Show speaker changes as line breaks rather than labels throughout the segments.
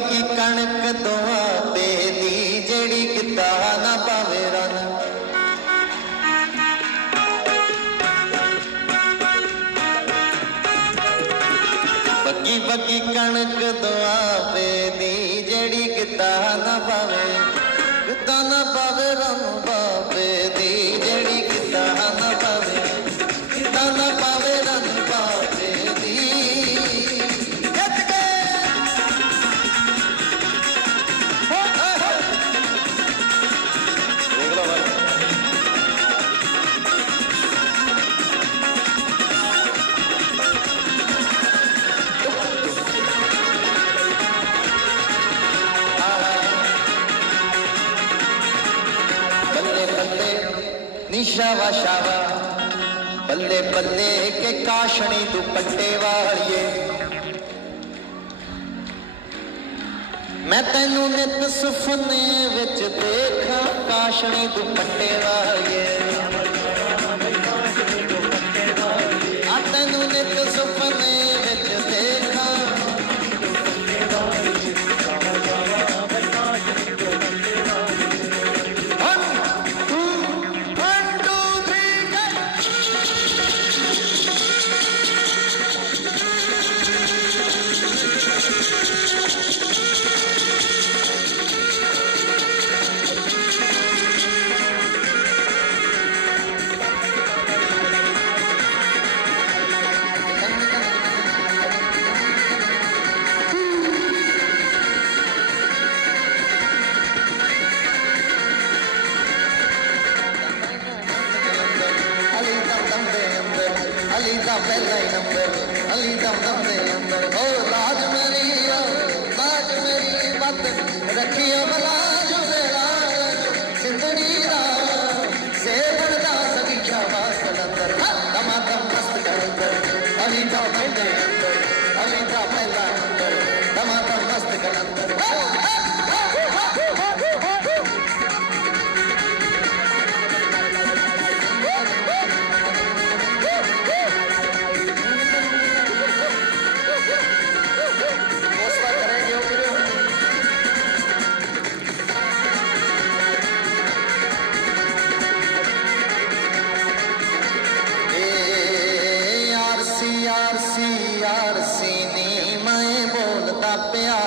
ਕਣਕ ਦੋ ਚੱਲੇ ਕਿ ਕਾਸ਼ਣੀ ਦੁਪੱਟੇ ਵਾਲੀਏ। ਮੈਂ ਤੈਨੂੰ ਨਿਤ ਸੁਪਨੇ ਵਿੱਚ ਦੇਖਾਂ ਕਾਸ਼ਣੀ ਦੁਪੱਟੇ ਵਾਲੀਏ। dam dam dam number, Ali dam dam dam oh la 没有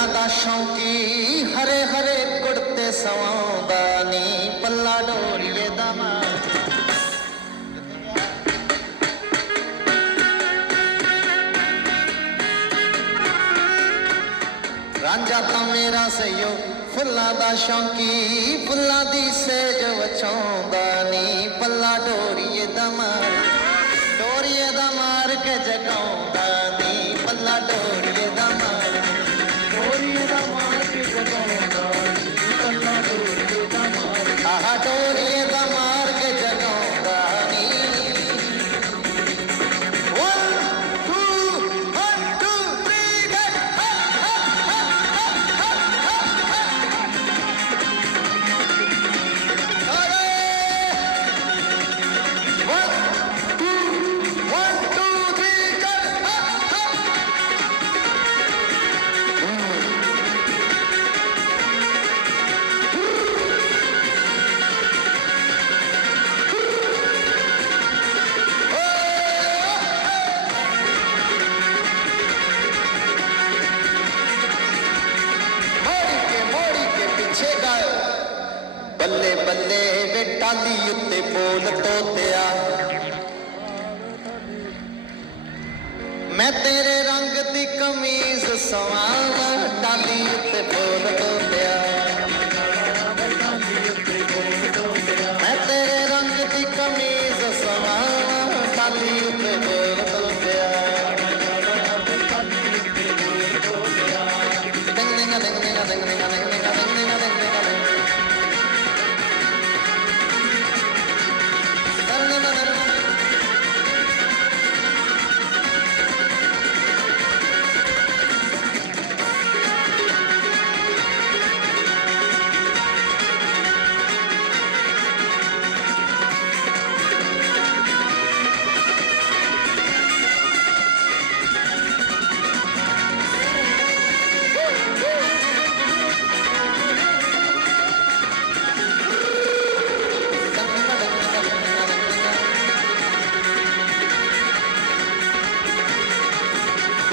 ਗੁੜੀਆਂ ਦਾ ਸ਼ੌਂਕੀ ਹਰੇ ਹਰੇ ਕੁੜਤੇ ਸਵਾਉਂਦਾ ਨੀ, ਪੱਲਾ ਡੋਰੀਏ ਦਾ ਮਾਂ। ਰਾਂਝਾ ਤਾਂ ਮੇਰਾ ਸਈਓ ਫੁੱਲਾਂ ਦਾ ਸ਼ੌਂਕੀ, ਫੁੱਲਾਂ ਦੀ ਸੇਜ ਵਚਾਉਂਦਾ ਨੀ, ਪੱਲਾ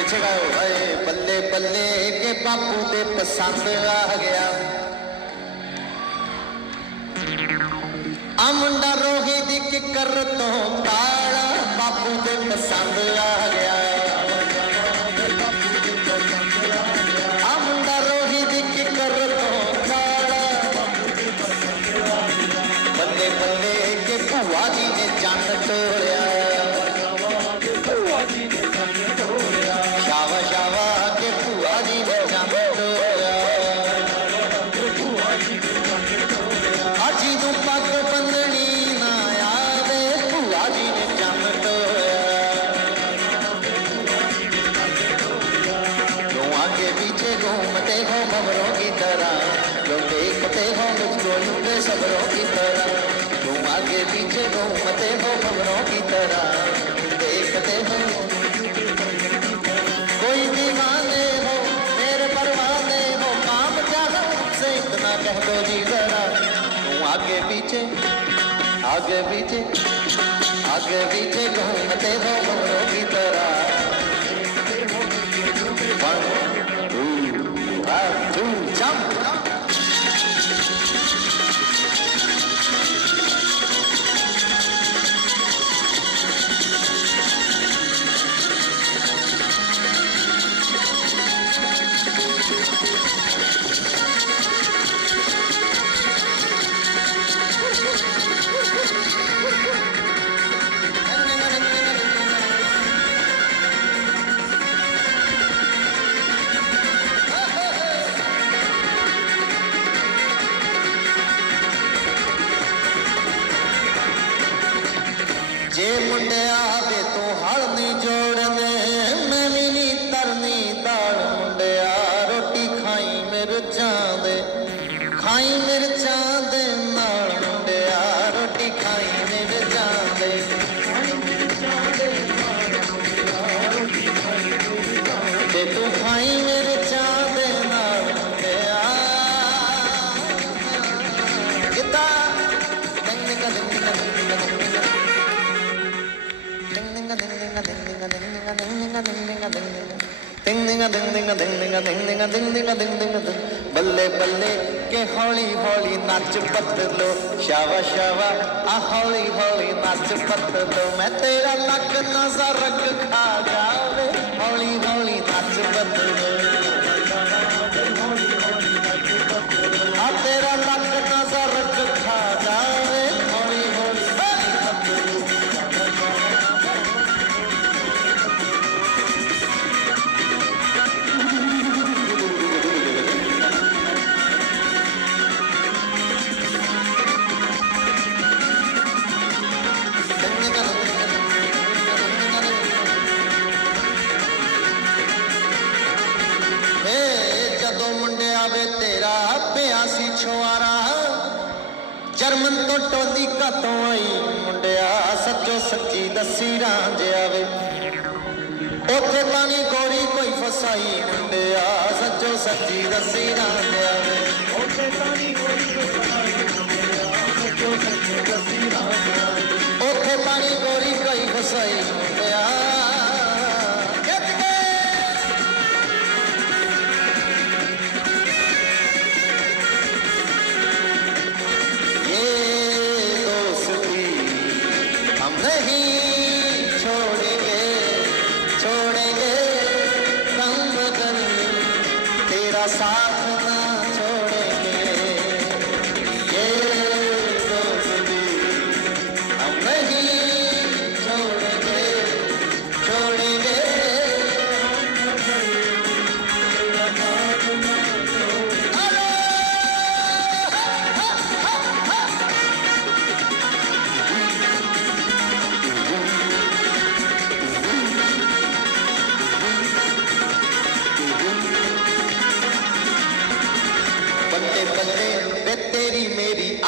ਪਿੱਛੇ ਗਾਓ ਏ ਬੱਲੇ ਬੱਲੇ ਕੇ ਬਾਪੂ ਦੇ ਪਸੰਦ ਆ ਗਿਆ। ਆ ਮੁੰਡਾ ਰੋਹੀ ਦੀ ਕਿਕਰ ਤੋਂ ਕਾਲਾ ਬਾਪੂ ਦੇ ਪਸੰਦ ਆ ਗਿਆ ਆ ਦੇ ਬੀਜ ਨੂੰ ਮਤੇ ਹੋ ਭਵਰੋਂ ਕੀ ਤਰ੍ਹਾਂ ਦੇਖਦੇ ਹੋ ਕੋਈ دیਵਾਨੇ ਹੋ ਮੇਰੇ ਪਰਵਾਨੇ ਹੋ ਕਾਮ ਚਾਹ ਸੇ ਇਤਨਾ ਕਹਿ ਦੋ ਜੀ ਜ਼ਰਾ ਤੂੰ ਆਗੇ ਪੀਛੇ ਆਗੇ ਪੀਛੇ ਆਗੇ ਪੀਛੇ ਘੁੰਮਤੇ ਹੋ ਭਵਰੋਂ ਕੀ ਤਰ੍ਹਾਂ। ਨੱਚ ਪੱਤਲੋ ਸ਼ਾਵਾ ਸ਼ਾਵਾ, ਆ ਹੌਲੀ ਹੌਲੀ ਨੱਚ ਪੱਤਲੋ ਮੈਂ ਤੇਰਾ ਲੱਕ ਨਜ਼ਰ ਰੱਖ ਖਾ ਜਾਵੇ ਜਰਮਨ ਤੋਂ ਟੋਲੀ ਆਈ। ਮੁੰਡਿਆ ਸੱਚੋ ਸੱਚੀ ਦੱਸੀ ਰਾਂਝਿਆ ਵੇ ਉੱਥੇ ਤਾਂ ਨੀ ਗੋਰੀ ਕੋਈ ਫਸਾਈ। ਮੁੰਡਿਆ ਸੱਚੋ ਸੱਚੀ ਦੱਸੀ ਰਾਂਝਿਆ ਵੇ ਉੱਥੇ ਤਾਂ ਨੀ abraçar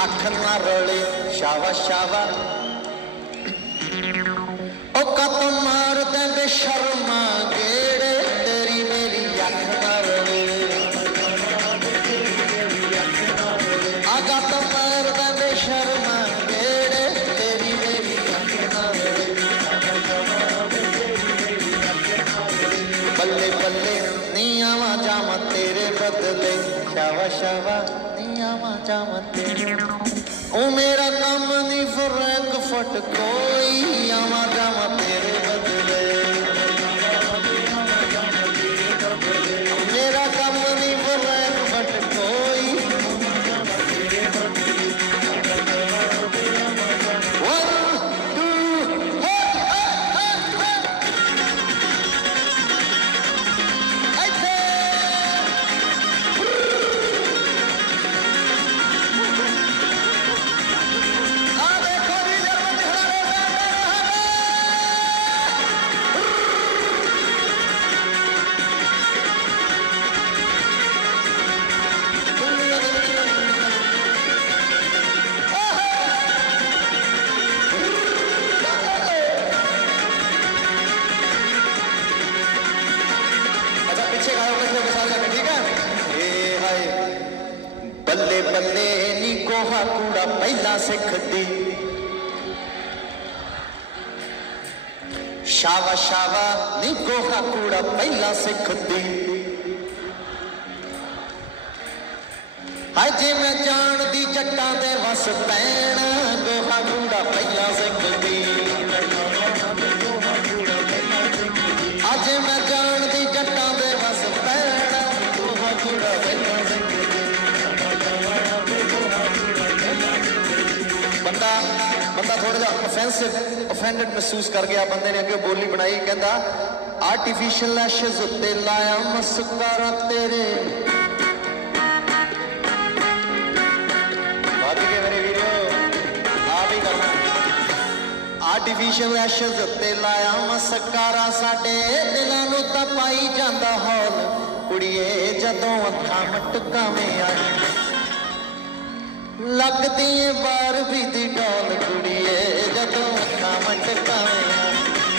ਅੱਖ ਨਾ ਰਲੇ, ਸ਼ਾਵਾ ਸ਼ਾਵਾ। ਉਹ ਕਤ ਮਾਰਦੇ ਬੇਸ਼ਰਮਾ ਗੇੜੇ ਤੇਰੀ ਮੇਰੀ ਅੱਖ ਨਾ ਰਲੇ। ਆਗਾ ਤਾਂ ਮਾਰਦੇ ਬੇਸ਼ਰਮਾ ਗੇੜੇ ਤੇਰੀ ਮੇਰੀ ਅੱਖ ਨਾ ਰਲੇ। ਬੱਲੇ ਬੱਲੇ, ਨੀਆਵਾਂ ਜਾਵਾਂ ਤੇਰੇ ਬਦਲੇ ਸ਼ਾਵਾ ਸ਼ਾਵਾ। ਨੀਆਵਾਂ ਜਾਵਾਂ ਤੇਰੇ ਉਹ ਮੇਰਾ ਕੰਮ ਨਹੀਂ ਫ਼ਰਕ ਫਟ ਕੋਈ ਆਵਾਂ ਜਾਵਾਂ ਨੀ ਕੂੜਾ ਪਹਿਲਾ ਸਿੱਖਦੀ ਸ਼ਾਵਾ ਸ਼ਾਵਾ ਨੀ ਗੋਹਾ ਕੂੜਾ ਪਹਿਲਾ ਸਿੱਖਦੀ ਅਜੇ ਮੈਂ ਜਾਣਦੀ ਜੱਟਾਂ ਦੇ ਵਸ ਪੈਣਾ, ਗੋਹਾ ਕੂੜਾ ਪਹਿਲਾ ਸਿੱਖਦੀ ਬੰਦਾ ਥੋੜਾ ਮਹਿਸੂਸ ਕਰ ਗਿਆ। ਬੰਦੇ ਨੇ ਅੱਗੇ ਬੋਲੀ ਬਣਾਈ, ਕਹਿੰਦਾ ਆਰਟੀਫੀਸ਼ੀਅਲ ਐਸ਼ਜ਼ ਉੱਤੇ ਲਾਇਆ ਮਸਕਾਰਾ ਤੇਰੇ। ਵੱਧ ਗਏ ਮੇਰੇ ਵੀਰੋ। ਆ ਵੀ ਕਰਨਾ। ਆਰਟੀਫੀਸ਼ੀਅਲ ਐਸ਼ਜ਼ ਉੱਤੇ ਲਾਇਆ ਮਸਕਾਰਾ ਸਾਡੇ। ਦਿਲਾਂ ਨੂੰ ਤਾਂ ਪਾਈ ਜਾਂਦਾ ਹੌਲ। ਕੁੜੀਏ, ਜਦੋਂ ਅੱਖਾਂ ਮਟਕਾਵੇਂ ਆਈ। ਲੱਗਦੀ ਏ ਬਾਰ ਦੀ ਡੋਲ ਕੁੜੀਏ ਜਦੋਂ ਅੱਖਾਂ ਮਟਕਾਵੇਂ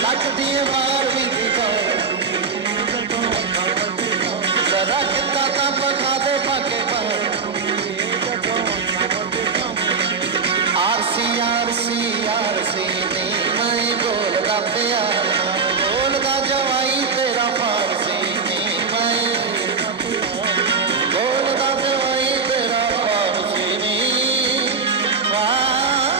ਲੱਗਦੀ ਏ ਬਾਰ